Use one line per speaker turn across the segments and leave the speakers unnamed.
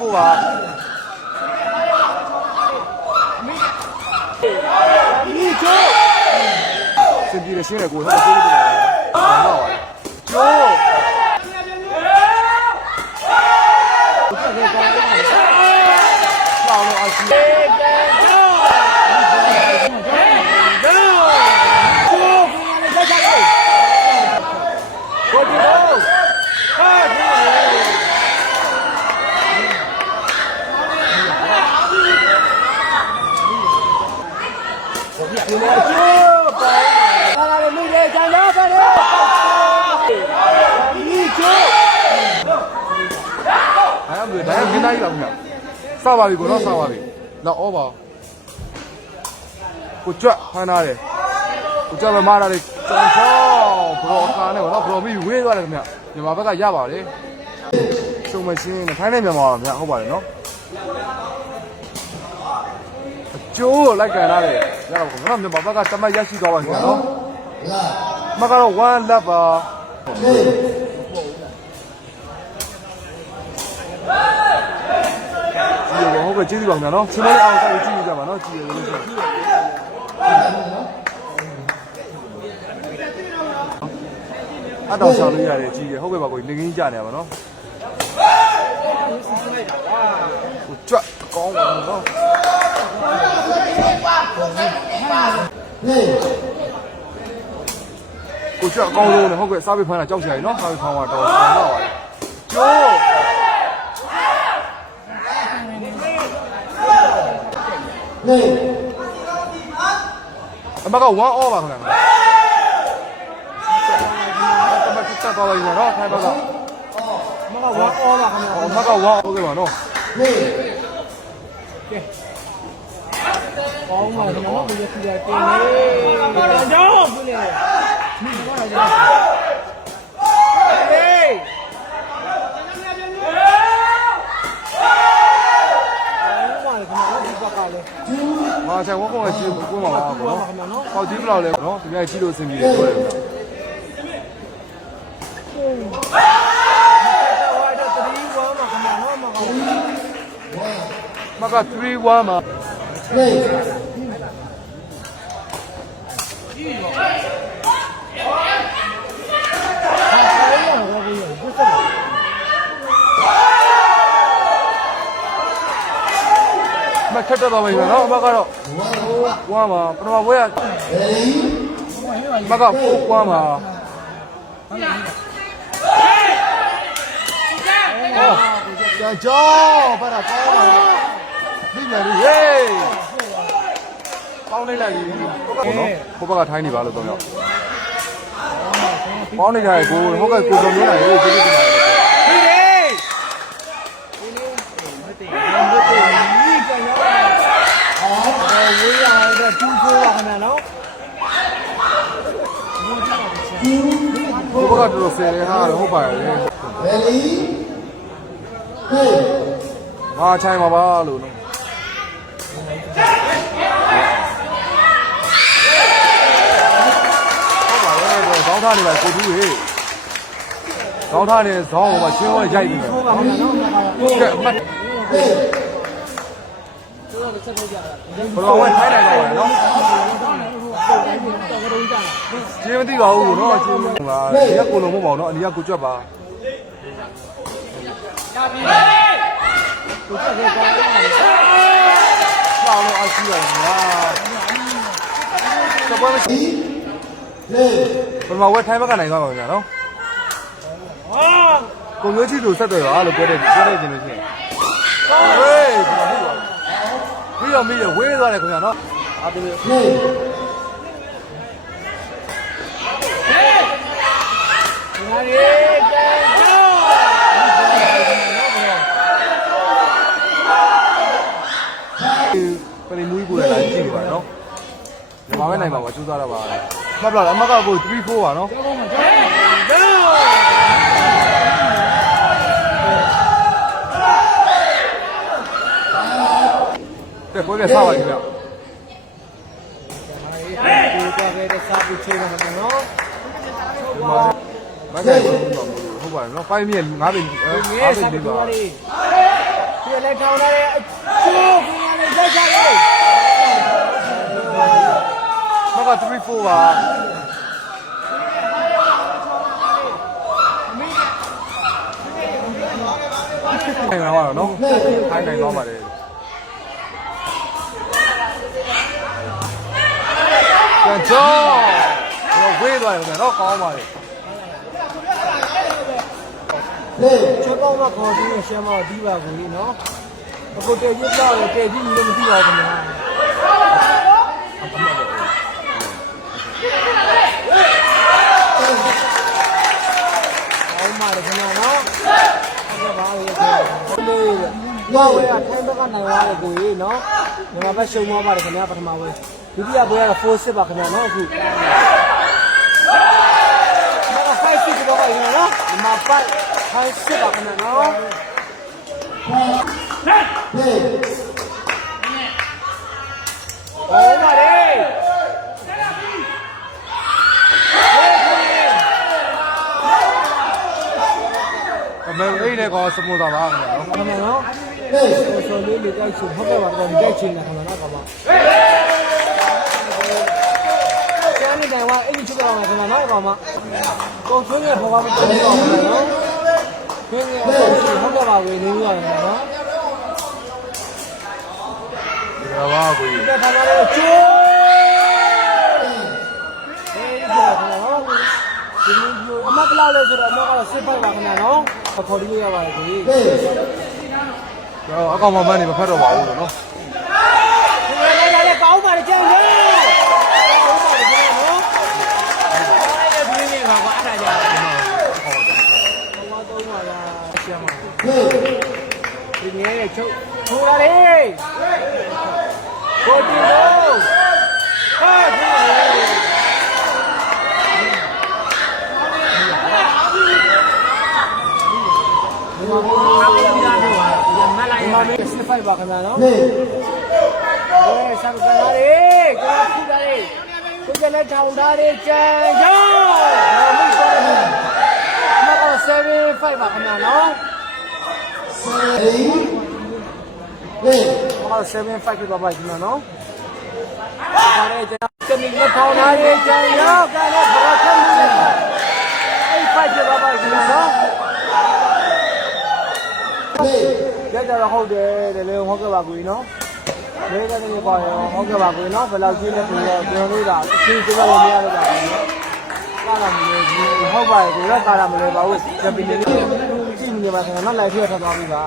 4ပါဒီချိုးစင်ပြေရရှင်းတယ်ကိုဟုတ်ကိုလို့ပြောတာဟုတ်ပါချိုးဆောင်းတော့အရှိကိုဒီတော့ဟာဒီဒီလိုချိုးပါလာတယ်မိတယ်ဂျန်တော့ပါတယ်ဒီချိုးအဲ့ မလို့ဒါကမင်းသားကြီးလောက်မြောက်စပါပြီကိုတော့စပါပြီတော့ဩပါကိုကြွဖမ်းထားတယ်ကိုကြွမမထားတယ်ចောင်းချောင်းဘရောကာနဲ့တော့ဘရောပြီးဝေးသွားတယ်ခင်ဗျမြန်မာဘက်ကရပါလေစုံမရှင်းနဲ့ထိုင်းနဲ့မြန်မာပါဗျဟုတ်ပါတယ်နော်အကျိုးလိုက်ကန်ထားတယ်ရတော့ခင်ဗျမြန်မာဘက်ကတမတ်ရရှိသွားပါခင်ဗျနော်မကတော့1 lap ပါကြည့်ရ ဟုတ်ကဲ့ကျေးဇူးပါခင်ဗျနော်ချင်းမလေးအောင်ဆက်ကြည့်ကြပါနော်ကြည့်ရလို့ရှိရင်အတောင်ဆောင်လို့ရတယ်ကြည့်ရဟုတ်ကဲ့ပါကိုနေကင်းကြနေပါနော်ကိုကြွတ်ကောင်းပါနော်ကိုကြွတ်ကောင်းလို့ဟုတ်ကဲ့စားပြီးဖမ်းတာကြောက်ချင်ရနော်စားပြီးဖမ်းတာတော့ဆောင်းတော့ပါကျိုး အမက1 all ပါခင်ဗျာတမကတက်သွားလိုက်ရတော့ခိုင်ပါတော့
မကဝါအောပါခင်ဗျာ
အမက1 all ခဲ့ပါနော်
ကောင်းပါခင်ဗျာဘယ်လိုကြည့်ရတင်နေဘာလို့တော့ဘူးလေမိဘာလို့လဲဟေးဘာလဲခင်ဗျာ ဒီဘက်ကလည်း
မာဆိုင်ဝကောရှိကိုမှာပါဘောနော်ဟောဒီဘလောက်လဲနော်ဒီမြိုင်ရှိလို့အဆင်ပြေတယ်ပြောတယ်ခင်ဗျာ
ဟိုတော့3 1မှာ ခင်ဗျာနော်မက
မက3 1မှာမခက်တော့ပါမယ်နော်အမကတော့1မှာပထမဘွဲကမက4 1မှာဟောကြောင်ပါတော့ကောင်းပါဒီညာလေးဟေးပေါင်းလိုက်လိုက်ပြီဟုတ်နော်ဘုဘကထိုင်းနေပါလို့တော့ရောက်ပေါင်းနေကြရကိုဟုတ်ကဲ့ကိုစုံမျိုးလိုက်ဟေးကျေးဇူးတင်ပါတယ်
ဟေးမတည်မတည်ဒီကရောအော်ဝေးရတော့2 4ပါခင်ဗျာနော်
ဘုဘ ကတော်တော်ဆယ်ရဟာဟုတ်ပါရဲ့
Ready? Hey!
ငါချိုင်ပါပါလို့နော်ဟုတ်ပါရဲ့ခေါင်းထားနေပါကိုထူးဟေးခေါင်းထားနေဇောင်းဟိုမှာချင်းဝဲရိုက်ပြီးမယ်
ဟုတ်ပါခင်ဗျာနော်
ကဲအမှတ်ဘယ်လိုဝဲထိုင်းနိုင်တော့လဲနော် ကျင်းမသိပါဘူးနော်ကျင်းပါဒီကကိုလုံးမပေါ့နော်အနီကကိုကြွက်ပါ
ကိုချက်ခဲ့ကောင်းတယ်
ဆောင်းလို့အရှိရတယ်ညာစပွဲမရှိ
Hey!
ဘယ်မှာဝဲထိုင်းဘက်ကနိုင်သွားပါဗျာနော်
ဟာ
ကိုမျိုးချီတို့ဆက်တယ်ပါလို့ပြောတယ်ပြောတယ်ကျင်လို့ရှိရင်ဟေးဒီမှာပြီးတော့ပြီးတော့ဝေးသွားတယ်ခင်ဗျာနော်အားတင်း
Hey!
ဒီမှာရေ ပြန်တော့
ပရိမူကြီးကိုလည်းလာကြည့်နေပါနော်ဒီမှာပဲနိုင်ပါပါစူးစမ်းတော့ပါမှတ်ပါလားအမကကို3 4ပါနော်တဲ့ကိုယ်လည်းစားပါကြည့်ဗျာ
ဒီတော့ပဲစားပြီးချိန်မှာ နော်
ဒီမှာမဆိုင်ဘူးဟုတ်ပါတယ်နော်ပိုင်းမြဲ9ပင်9ပင်လေးပါ
ဒီဒီလည်းထောင်းလာတဲ့အကျိုးခင်ဗျာလည်းကြိုက်ကြလေ
ဘက်က3 4ပါနိုင်ပါတော့နော်ထိုင်းနိုင်သွားပါတယ်ပြန်ချောတော့ဝေးသွားတယ်တော့ကောင်းပါလေ
ဟေး
ချိုးပေါင်းတော့ခေါ်ပြီးရှမ်းမောဒီပါကိုကြီးနော်အခုတည်ကြည့်တော့တည်ကြည့်လို့မသိပါဘူးခင်ဗျာအောင်းပါတယ်ခင်ဗျာနော်ဟုတ်ကဲ့ပါလေခင်ဗျာလေးတော့ဝဲအထိုင်းဘက်ကနိုင်သွားတယ်ကိုကြီးနော်ညီမဘက်ရှုံသွားပါတယ်ခင်ဗျာပထမဝဲဒုတိယပွဲကတော့4 6ပါခင်ဗျာနော်အခုမက5 6တော့ပါခင်ဗျာနော်ညီမပို က်5 6ပါခင်ဗျာနော်
ဟေး
ဟောပါလေ
အမေအိတ်နဲ့ကောစမူတာပါခင်ဗျာနော်
ခမနော်
ဟေး
ဆိုဆိုလေးလေးတိုက်ချင်ဟုတ်ကဲ့ပါတော့တိုက်ချင်တယ်ခမနော်ကပါကျန်နေတယ်ဝါအဲ့ဒီချုပ်တော့မှာခမနော်ကပါကိုသွင်းရဘောကမတော်ဘူးနော်သွင်းရဟုတ်ကဲ့ ပါဝေနေရတယ်နော်
ဒါပါကိုကြီး
ဒီထားလာလေကျိုးအေးဒီကနော်ဒီမျိုးအမကလာလို့ဆိုတော့အမကတော့စစ်ပိုက်ပါခမနော်ခေါ်ဒီရပါတယ်ကိုကြီး
ဟေး
တော့အကောင်မမန်းနေမဖတ်တော့ပါဘူးလို့နော်
ဒီလိုလိုက်လာလေကောင်းပါလေကျန်လေကောင်းပါလေကျန်နော်အဲ့ဒီဒီနေ့ကကွာအားကြတယ်ဘာတော့မှာလားရှ ဒီငယ်ချုပ်ထိုးရလေကိုတီလို့ဟာဒီမာမီစဖိုင်ပါခဏနော်နေ
ဟဲ့
ဆက်ကလာလေကိုကြည့်တာလေကိုကြလည်းထောင်ထားလေကြံရောမာမီဆောရမမကော7 5ပါခဏနော် 75ဖြစ်သွားပါပြီနော်။ဒါနဲ့ကျွန်တော်ကမီလက်ထောင်ထားရေးချင်ရောက်တာနဲ့ဘာဖြစ်လဲ။အဲ့ဖိုက်ဖြစ်သွားပါပြီနော်။ကြကြတော့ဟုတ်တယ်တယ်လေဟုတ်ကဲ့ပါကွေနော်။လေးကနေပါရောဟုတ်ကဲ့ပါကွေနော်ဘယ်လောက်ကြီးလဲဆိုတော့ကျွန်တော်တို့ကအချင်းချင်းပဲမရတော့ပါဘူး။ကာလာမလဲဘူးဟုတ်ပါရဲ့ကွေတော့ကာလာမလဲပါဘူး။ဂျပန်လေး ကြည့်နေပါခင်ဗျာနော်လိုက်ပြထသွားပြီပါ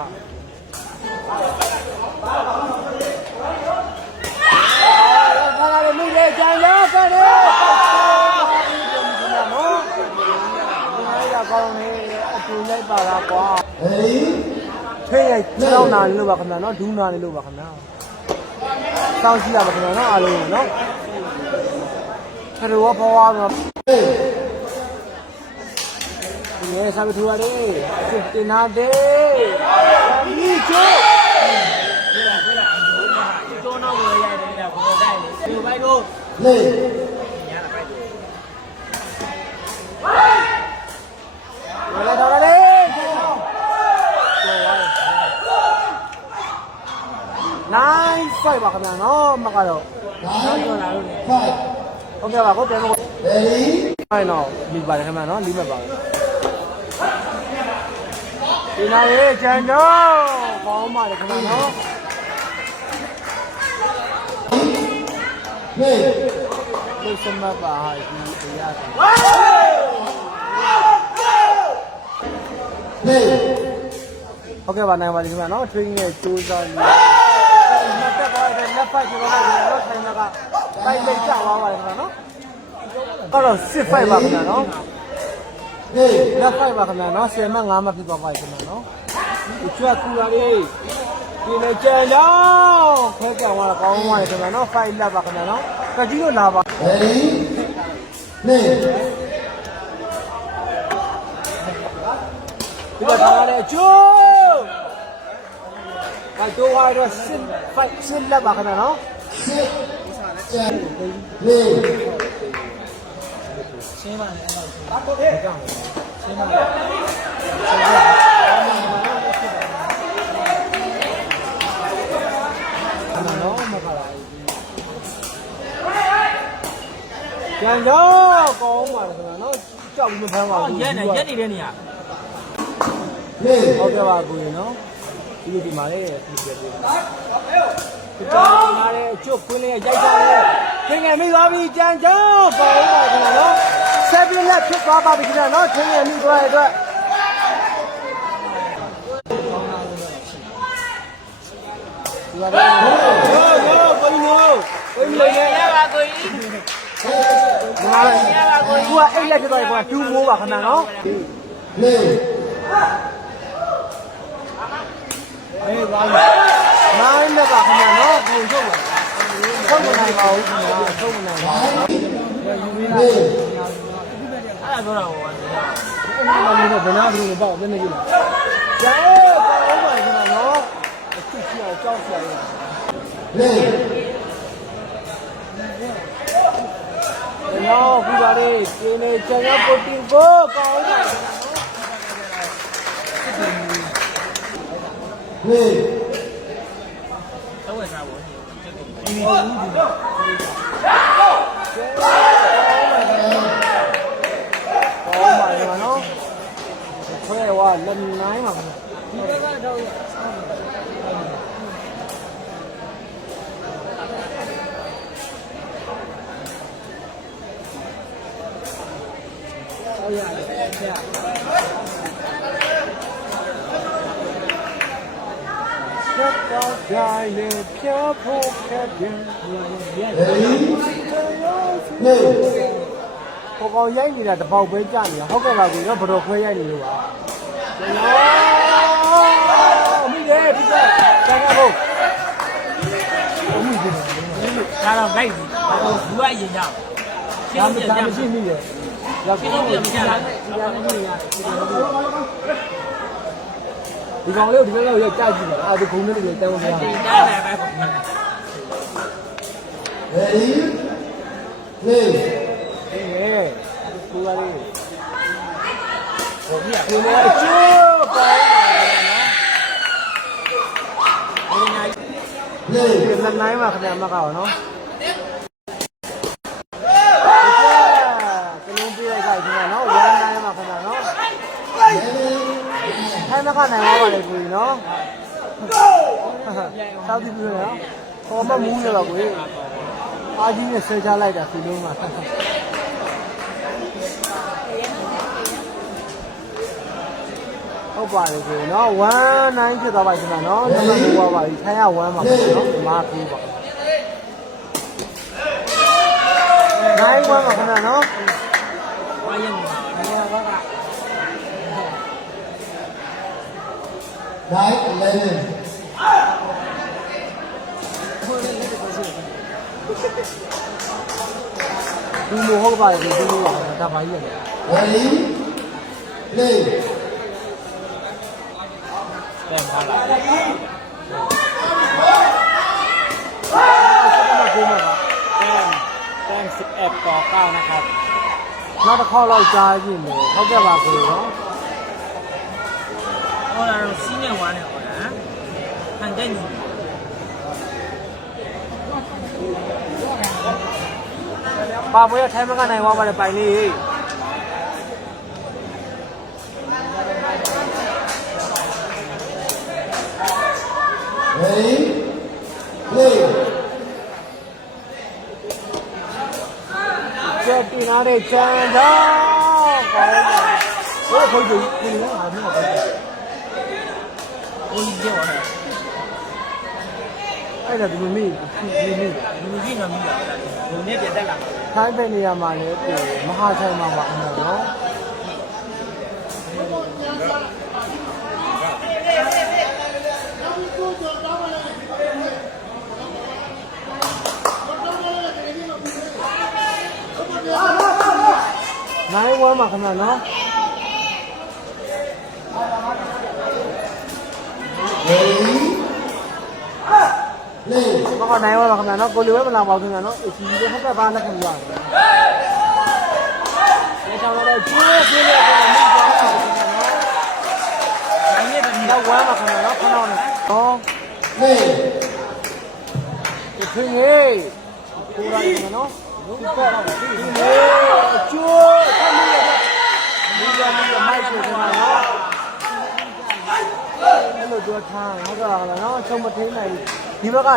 ကာလာလေးမိတယ်ကြံရောကလေးနော်ဒီမှာကောင်းနေအတူလိုက်ပါလားကွာ
ဟေး
ထိတ်ရိုက်ကြောင်းနာနေလို့ပါခင်ဗျာနော်ဒူးနာနေလို့ပါခင်ဗျာစောင့်ကြည့်ရပါခင်ဗျာနော်အားလုံးနော်ခရဝဘဝတော့
ဟေး
ဒီနေ့ စာမထူရတယ်စစ်တင်နာတယ်ဒီချိုးကျောင်းနောက်ကိုရိုက်တယ်ကွာကိုတိုက်လေဒီဘိုက်တို့
ဟေး
ဝလာတော်လေနိုင်ဖိုက်ပါခင်ဗျာနော်မကတော့
နိုင်ဖိုက်
ဟုတ်ကဲ့ပါကိုပြန်လို့
ready
ဖိုင်တော့လီပါတယ်ခင်ဗျာနော်လီမဲ့ပါ ဒီနာလေးကျန်တော့ကောင်းပါလေခင်ဗျာနော်
ဟေး
လိစမပါဟာဒီတရားတယ်
ဟေး
ဟုတ်ကဲ့ပါနိုင်ပါလေခင်ဗျာနော် training နဲ့စူးစမ်းနေလက်တက်သွားတဲ့လက်ဖက်ကျတော့တော့ထိုင်မှာကတိုက်လိုက်ကြသွားပါလေခင်ဗျာနော်ကတော့စစ်ဖိုက်ပါခင်ဗျာနော်
ဟေး
လက်ဖိုက်ပါခင်ဗျာနော်10မှ5မှဖြစ်သွားပါလေခင်ဗျာနော်ဒီကျွတ်ကူလာလေးဒီလေကြံတော့ခဲကြသွားတော့ကောင်းသွားတယ်ခင်ဗျာနော်ဖိုက်လက်ပါခင်ဗျာနော်ကကြီးလို့လာပါ
ready ဟေး
ဒီကထားရတဲ့အကျိုးကတော့ဟာတော့စစ်ဖိုက်စစ်လက်ပါခင်ဗျာနော်
sit ကျန်ဟေး
ရှင်းပါလေအဲ့ ပြန်ရောက်ကောင်းပါလားခင်ဗျာနော်ကြောက်ဘူးမဖမ်းပါဘူး
ရက်နေရက်နေတဲ့နေရာ
ဟု
တ်ကဲ့ပါကိုရင်နော်ဒီလိုဒီမှာလေးဒီပြေပြေဒီကောင်ကလည်းအကျွတ်ကွင်းလေးရိုက်ကြတယ်ခင်ငယ်မိသွားပြီကြံကြောက်ကောင်းပါခင်ဗျာနော် ဆက်ပြလက်ဖြစ်သွားပါပြီခင်ဗျာနော်ခင်ငယ်မိသွားတဲ့အတွက်ဒီပါတော့ရောရောကိုင်းနိုးကိုင်းနိုးရဲ့
ရပါကိုကြီး
ငါလည်းသူကအိတ်လက်ဖြစ်သွားပြီကွာတူးမိုးပါခဏနော်
ဟေး
အေးသွားပြီမိုင်းလက်ပါခဏနော်ပုံချုပ်ပါဆုံးမနိုင်ပါဘူးခင်ဗျာဆုံးမနိုင်ပါဘူးယူပြီးလား
ဟေး
အဲ့ဒါပြောတာဟော
အဲ့ဒါလည်းဘယ်နာဘူးမပေါ့ဘယ်နဲ့ကြည့်လားကျဲကောင်းပါခင်ဗျာနော်အခုချီအောင်ကြောက်ချင်ရ
ဟေး
နော်ခုပါလေကျင်းနေချင်ရပုတ်တင်ကိုကောင်းပါခင်ဗျာနော်
ဟေး
တော့ဝယ်စားဖို့
ကောင်းပါခင်ဗျာနော် ခွဲဝါလက်နိုင်ပါခင်ဗျာဟုတ်ရတယ်ဆရာသက်တော်ကြိုင်လေဖြာဖို့ခက်ပြန်
ဟေးဟေး
ကိုကောင်ရိုက်နေတာတပေါက်ပဲကြာနေတာဟုတ်ကဲ့ပါကွေတော့ဘယ်တော့ခွဲရိုက်နေလို့ပါကျွန်တော် မိတယ်ဒီကတန်ခါဖို့မိတယ်
ဒါတော့လိုက်ဘူးဘူးအရင်ကြောက်ရှ
ဒါ
င်း
မှ
ပြ
ဒါ
ကြ
မရှိမိတယ်ရောက်
ရှ
ပြီ
င်းပြမကြလား
ဒီကောင်လေးကဒီကောင်လေးကိုဒီကောင်လေးကိုရိုက်ကြကြည့်ပါအာဒီခုံလေးတွေတန်းဝင်
ဒီ
တာ
တားတယ်ပဲပုံမှန်
ဟေးဟေး
ဒီလေကိုကလေး
ဟိုပြရ
ဒီလေအကျိုးပေါင်းပါနော်
ဟေး
ဒီလက်နိုင်မှာခင်ဗျာမကောနော်ကလုံးပြလိုက်ကြခင်ဗျာနော်ဝမ်းနိုင်မှာခင်ဗျာနော်ထိုင်းမခနိုင်ပါပါလေကိုကြီးနော်သောက်ကြည့်ပြရအောင်ဟောမမူးရပါကိုကြီးအာကြီးနဲ့ဆဲချလိုက်တာဒီလုံးမှာ ဟုတ်ပါလေကိုနော်1 9ဖြစ်သွားပါခင်ဗျာနော်နံပါတ်2ပါပါပြီထိုင်းရ1ပါခင်ဗျာနော်ဒီမှာ2ပါနိုင်1ပါခင်ဗျာနော်
ဝါရင်မှာ
ဒိုင်11
ဒီလိုဟုတ်ပါလေဒီလိုပါဒါပါကြီးရတယ်
ဟေးဟေး
ပြန်ပါလား
ဆက်မကိုမှာတန်စစ်အပ်ပေါ်ကောင်းนะครับနောက်တစ်ခေါက်လောက်ကြားကြည့်မယ်ဟုတ်ကဲ့ပါကိုနော်
ဟောလာတော့စီးနေဝါနေဟောလားဟန်တဲ့ညီ
ပါပွဲထိုင်းမကနိုင်သွားပါတယ်ပိုင်လေး
ဟေးဟေး
ကျက်တင်လာတဲ့ချန်တော့ကောင်းပါဘိုးခွေးကြီးကိုလည်းဟာမျိုးပဲ
ဟိုကြီးကြောက်တယ်
အဲ့ဒါဒီမမေးမိမိ
လူကြီးတော့မိတာဘုံနဲ့ပြတက်လာ
ထိုင်းတဲ့နေရာမှာလည်းဒီမဟာဆိုင်မှာပါအောင်နော် နိုင်ဝမ်းမှာခဏနော်
ဟေးဟေး
ဘာကနိုင်ဝမ်းမှာခဏနော်ကိုလိုဝဲမလာပါဘူးခင်ဗျာနော်အစီအစဉ်ဟုတ်ကဲ့ပါလက်ခံကြပါဒီဆောင်တော့ကျိုးပြည့်တဲ့ကောင်မိသွားတာခင်ဗျာနော်
နိုင်နေတယ်
တော့ဝမ်းမှာခဏနော်ခဏနော်ဟော
ဟေး
ဒီဖင်းကြီးကိုလာရင်နော်ဒီလေအကျိုးဆမ်းမိရဒီကနေ့မိုက်ကိုခဏနော် အဲ့လိုပြောထားဟုတ်ကဲ့လားနော်ချုံမထင်းနိုင်ဒီဘက်က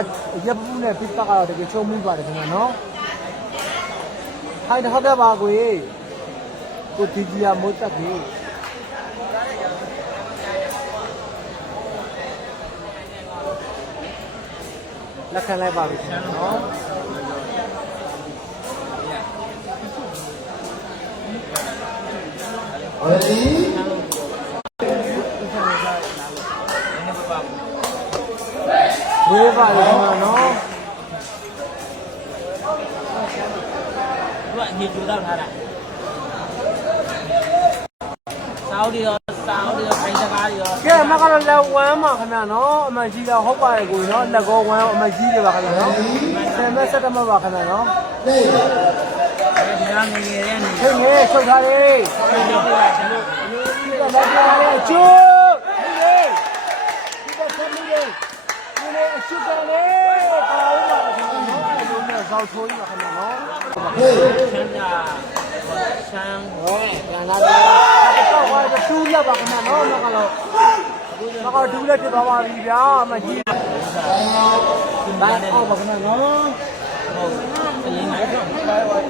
ရပ်ပူးနဲ့ fit ကတော့တကယ်ချုံမိပါတယ်ခင်ဗျာနော်ဟိုင်းဟုတ်ကဲ့ပါကိုကြီးကိုတီဂျီယာမိုးတက်ကြီးလက်ခံလိုက်ပါပြီခင်ဗျာနော်
ready
ဝေးပါလေခင်ဗျာနော်
သူကအငြိကျူတော့ထားတာစာအုပ်တွေရောစာအုပ်တွေရောခိုင်းစကားတွေရော
ကဲအမကတော့လက်ဝမ်းပါခင်ဗျာနော်အမကြီးတော့ဟုတ်ပါရဲ့ကိုနော်လက်ကောဝမ်းအမကြီးတွေပါခင်ဗျာနော်ဆယ်မဲ့ဆက်တမပါခင်ဗျာနော်
play
ဒီကငငယ်တဲ့နေ
ခေငယ်ချုပ်ထားလေး
ဒီလိုပြတာကျွန်တော်
ဒီကလက်ပြလေးအချိုးဒီလေးဒီကဆက်မိလေး ရှိတယ်လေပါဦးပါခင်ဗျာနော်အဲ့လိုနဲ့စောက်ထိုးကြီးပါခင်ဗျာနော်
ဟေး
ချမ်းသာဆန်း
ဟောကန်လာတယ်တော့ဟောတချူလက်ပါခင်ဗျာနော်မကတော့မကတော့ဒူးလက်ဖြစ်သွားပါပြီဗျာမကြီးဘာအောက်ပါခင်ဗျာနော်
ဟုတ်အရင်ကတော့ဘာလဲဘာလဲ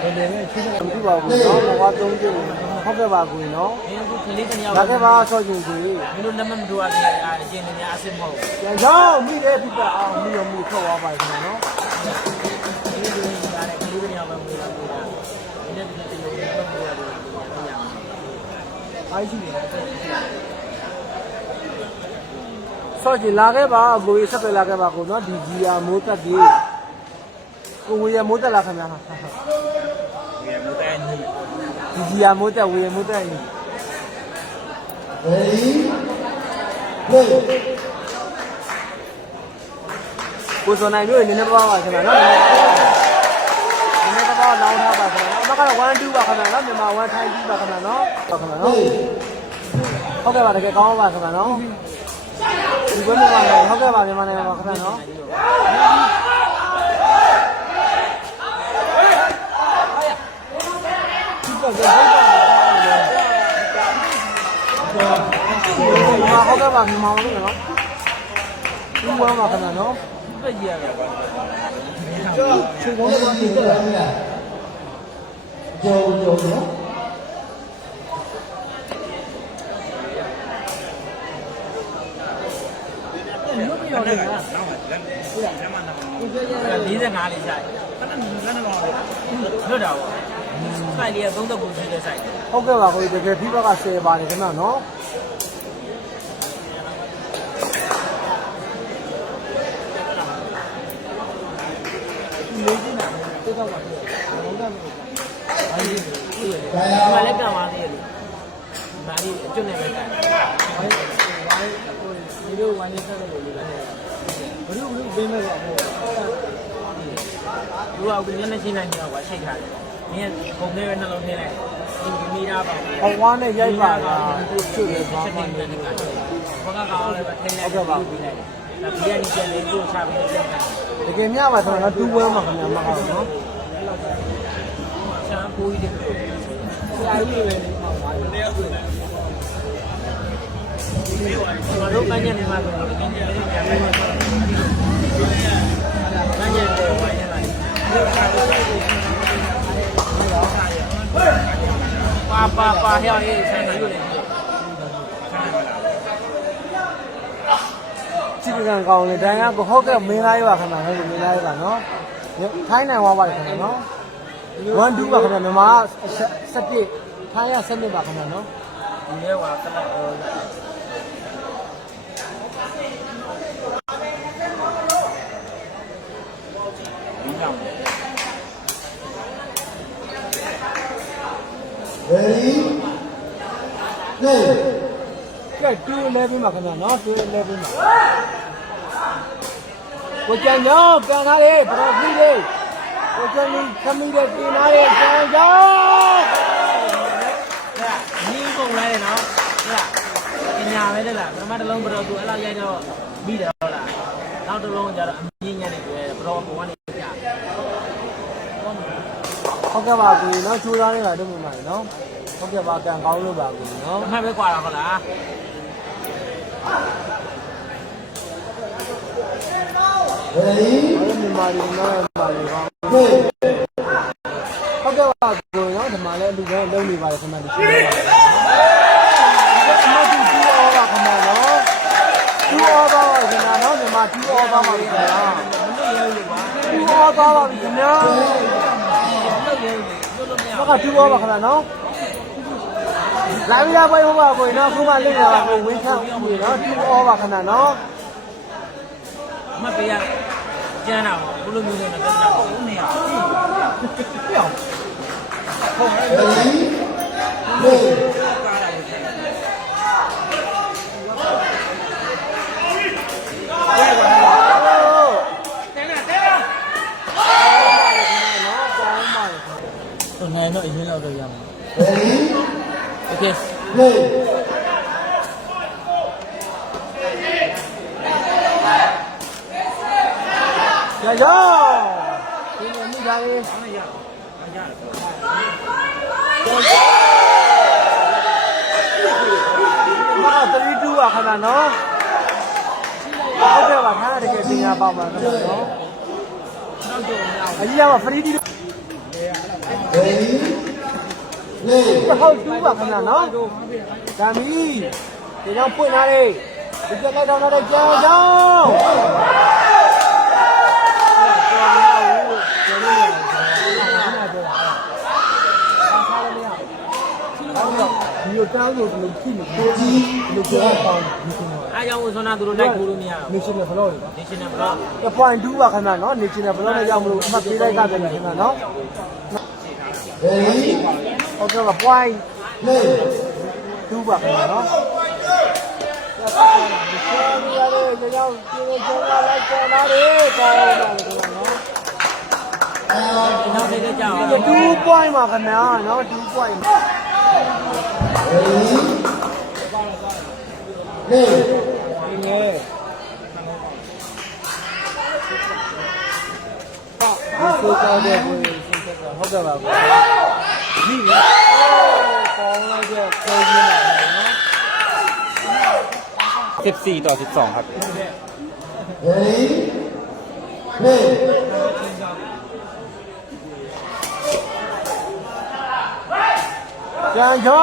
ဘယ်လိုလဲချူလက်မကြည့်ပါဘူးနော်ဘာသုံးကြည့် ဟုတ်ကဲ့ပါကိုနော်
မင်းကကလေးတယောက်
ဒါကဲပါဆော့ကျင်ကြီး
မင်းတို့လက်မမတို့ရတယ်အချင်းတွေများအစ်စ်မဟုတ်
ပြန်ရောက်မိတယ်ပြပါအောင်မိရမှုထွက်သွားပါခင်ဗျာနော်
ဘူးဒီလိုမျိုးရတယ်ကလေးတယောက်ပဲမဟုတ်ဘူးလားဒီနေ့ဒီနေ့ဒီလိုမျိုးမဟုတ်ဘူး
အားရှိတယ်ဆော့ကျင်လာခဲ့ပါကိုကြီးဆက်ပြလာခဲ့ပါကိုနော်ဒီကြီးယာမိုးတက်ကြီးကိုဝေရမိုးတက်လာခင်ဗျာ
ဒီလိုတဲ့ညီ
ဒီကြီးယာမိုးတက်ဝေရမိုးတက်ကြီး
ready play
ကိုစောနိုင်တို့နည်းနည်းပါးပါခင်ဗျာနော်နည်းနည်းပါးလောင်းထားပါခင်ဗျာနော်အမကတော့1 2ပါခင်ဗျာနော်မြန်မာ1ထိုင်း2ပါခင်ဗျာနော်ပါခင်ဗျာနော်
play
ဟုတ်ကဲ့ပါတကယ်ကောင်းပါခင်ဗျာနော်ဒီဘက်မှာဟုတ်ကဲ့ပါမြန်မာနိုင်ငံမှာခင်ဗျာနော်ဒီကကဟုတ်ပါ မြန်မာဟုတ်ကဲ့ပါမြန်မာလို့နော်ဒီဝမ်းပါခင်ဗျာနော်
ပြည့်ရတယ်ကွာ
ချိန်ကောင်းပါ
ဒီကလည်းမလားကြော်ကြော်နော်
လွတ်ပြောနေတာ
45လေးကြာခဏလက်တော့လွတ်တာပေါ့ ဆိုင်လေး39ရှိတဲ့ဆိုင်
ဟုတ်ကဲ့ပါကိုတကယ်ဒီဘက်က10ပါတယ်ခင်ဗျာနော်လေးကျင်းတာတိတ်တော့ပါဘူး။ဘုံကမလို့
ဒီမှာလည်းပြန်သွားသေးတယ်မာရီအကျွတ်နဲ့ပဲကန်။
ဘိုင်းဘိုင်းကိုဒီလိုဝိုင်းနေဆက်လို့လို့လည်းဘယ်လိုဘယ်လိုဘင်းမဲ့တော့
သူကညနေချင်းနိုင်တော့ကွာချိန်ထားတယ် မင်းကပုံလေးပဲနှလုံးထည့်လိုက်ဒီမီတာပါ။
အဝါနဲ့ရိုက်ပါလား။ကျွတ်လေဘာ
ချက်
မှ
တင်
မ
တယ်
လုပ်
က
ဘူး
ဘောကကောင်းလည်းပဲထိနေတယ်ပြီးလိုက်တယ်ဒီကနေ့ကျန်လေးကိုချပြီးတော့။
တကယ်မြပါဆိုတော့တူဝဲမှာခင်ဗျာမဟုတ်နော်
ချမ်းပူးကြီးတယ်။
ဆရာကြီးပဲနေမှာပါ။
မတို့ကညနေမှာဆိုတော့ဒီနေ့လေးပြန်လိုက်တယ်။ညနေတော့ဝိုင်းနေလိုက်။ ပါပါပါဟဲ့ရေးဆန်နေလို့လေ
ကြည့်ကြံကောင်းလေတန်ကကိုဟုတ်ကဲ့မင်းသားရေးပါခင်ဗျာဟုတ်မင်းသားရေးပါနော်။ထိုင်းနိုင်ဝါပါတယ်ခင်ဗျာနော်။1 2ပါခင်ဗျာမြန်မာ17ထိုင်းရ7ပါခင်ဗျာနော်
ဒီနေ့ကကလအော်
ready play
ကဲ2 11ပါခင်ဗျာနော်2 11ပါကိုကြံကြောင်းပြန်လာလေပရောဖီလေးကိုကြံလီခမီးတဲ့ပြင်လာလေကြံကြောင်း
ညီကုန်လဲနော်ဟုတ်လားပညာပဲတဲ့လားပထမတစ်လုံးဘယ်တော့သူအဲ့လောက်ရိုက်တော့ပြီးတယ်ဟုတ်လားနောက်တစ်လုံးကျတော့အမြင့်ညံ့နေတယ်ဘယ်တော့ဘဝနေပြ
ဟုတ်ကဲ့ပါကိုနော်ကျိုးသားနေတာတို့မြင်ပါတယ်နော်ဟုတ်ကဲ့ပါကံကောင်းလို့ပါကိုနော်
အမှတ်ပဲကွာတော့ဟုတ်လား
Ready?
အဲ့ဒီမြန်မာတွေနော်မြန်မာတွေကောင်း
Play.
ဟုတ်ကဲ့ပါကိုနော်ဒီမှာလည်းလူတွေလုံးနေပါတယ်ခင်ဗျာဒီချင်းပါဒီမှာတူတူအောပါခင်ဗျာနော်တူအောပါပါခင်ဗျာနော်မြန်မာတူအောပါပါခင်ဗျာတူအောပါပါခင်ဗျာ
လွတ်လို့မရ
ဘ က်ကတူအောပါခင်ဗျာနော်လာပြီးတော့ပွဲဟောပါကိုနော်ခုမှလိမ့်လာပါကိုဝင်းချောင်းပြီနော်တူအောပါခင်ဗျာနော်
အမှတ်ပေးရကျန်းတာပေါ့ဘလို့မျိုးနဲ့တက်တာပေါ့ဦးနေရ
Ready? Play.
ကားတာပဲ
ဟုတ်နိုင်တော့အရင်လောက်တော့ရမှာ
Ready?
โอ เค
Play.
ရရောဒီနေ့မိသားလေး
မရမရ
မက32ပါခဏနော်ဟုတ်ကဲ့ပါထားတကယ်တင်ရပါမှာခဏနော်အကြီးကမှ free တီ
Ready? Play.
ဟုတ်2ပါခဏနော်ဒါမီဒီတော့ပွင့်လာလေဒီကလိုက်တော့လည်းကြောင်းကြောင်းဒီလိုတောင်းလို့ဒီလိုကြည့်နေဒီလိုကြောက်ပေါင်းဒီလို
အားကြောင့်ဦးစွမ်းနာသူတို့လိုက်ကူလို့မရဘူး
နေရှင်ဘလော့လေ
နေရှင်နဲ့ဘလော့
1.2ပါခဏနော်နေရှင်ဘလော့နဲ့ကြောင့်မလို့အမှတ်ပေးလိုက်တာပဲခဏနော်
Ready?
ဟုတ်ကဲ့ပါ point
Play.
2ပါခဏနော်ဒီရတဲ့ကြောင်ကျေကျေလာလိုက်ကြောင်းလာတယ်ကောင်းပါလေခဏနော်
And
နောက်စိတ်ကြောက်အောင်
2 point ပါခဏနော်2 point
ready? Play.
ဒီလေဟာ นี่นี่ฟองเราเดียวเคยยืนแบบไห
นเนาะ
สิบสี่สิบส
องครั
เฮ้
างอ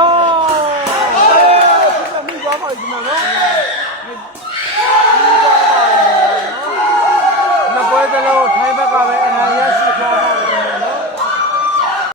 เฮ้ยคุณจะมีงไงเนาะนั
บ
ไป
ไทยมลนะยังสิครั